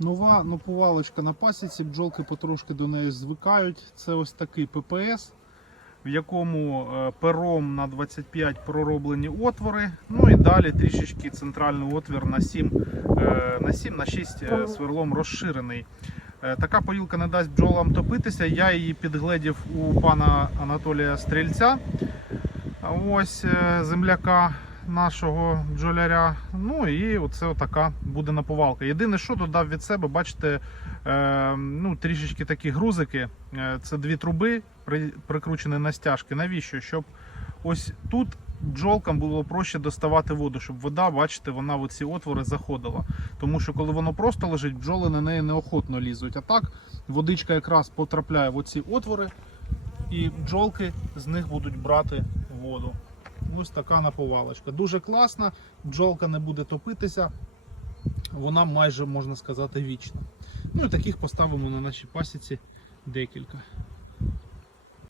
Нова напувалочка на пасіці, бджолки потрошки до неї звикають. Це ось такий ППС, в якому е, пером на 25 пророблені отвори. Ну і далі трішечки центральний отвір на 7 е, на 7 на 6 е, сверлом розширений. Така поїлка не дасть бджолам топитися. Я її підгледів у пана Анатолія Стрільця. Ось земляка нашого бджоляря. Ну і оце така буде наповалка. Єдине, що додав від себе, бачите, е, ну, трішечки такі грузики. Е, Це дві труби при, прикручені на стяжки. Навіщо? Щоб ось тут бджолкам було проще доставати воду, щоб вода, бачите, вона в ці отвори заходила. Тому що коли воно просто лежить, бджоли на неї неохотно лізуть. А так водичка якраз потрапляє в оці отвори, і бджолки з них будуть брати воду. Ось така наповалочка. Дуже класна, бджолка не буде топитися, вона майже можна сказати вічна. Ну і таких поставимо на нашій пасіці декілька.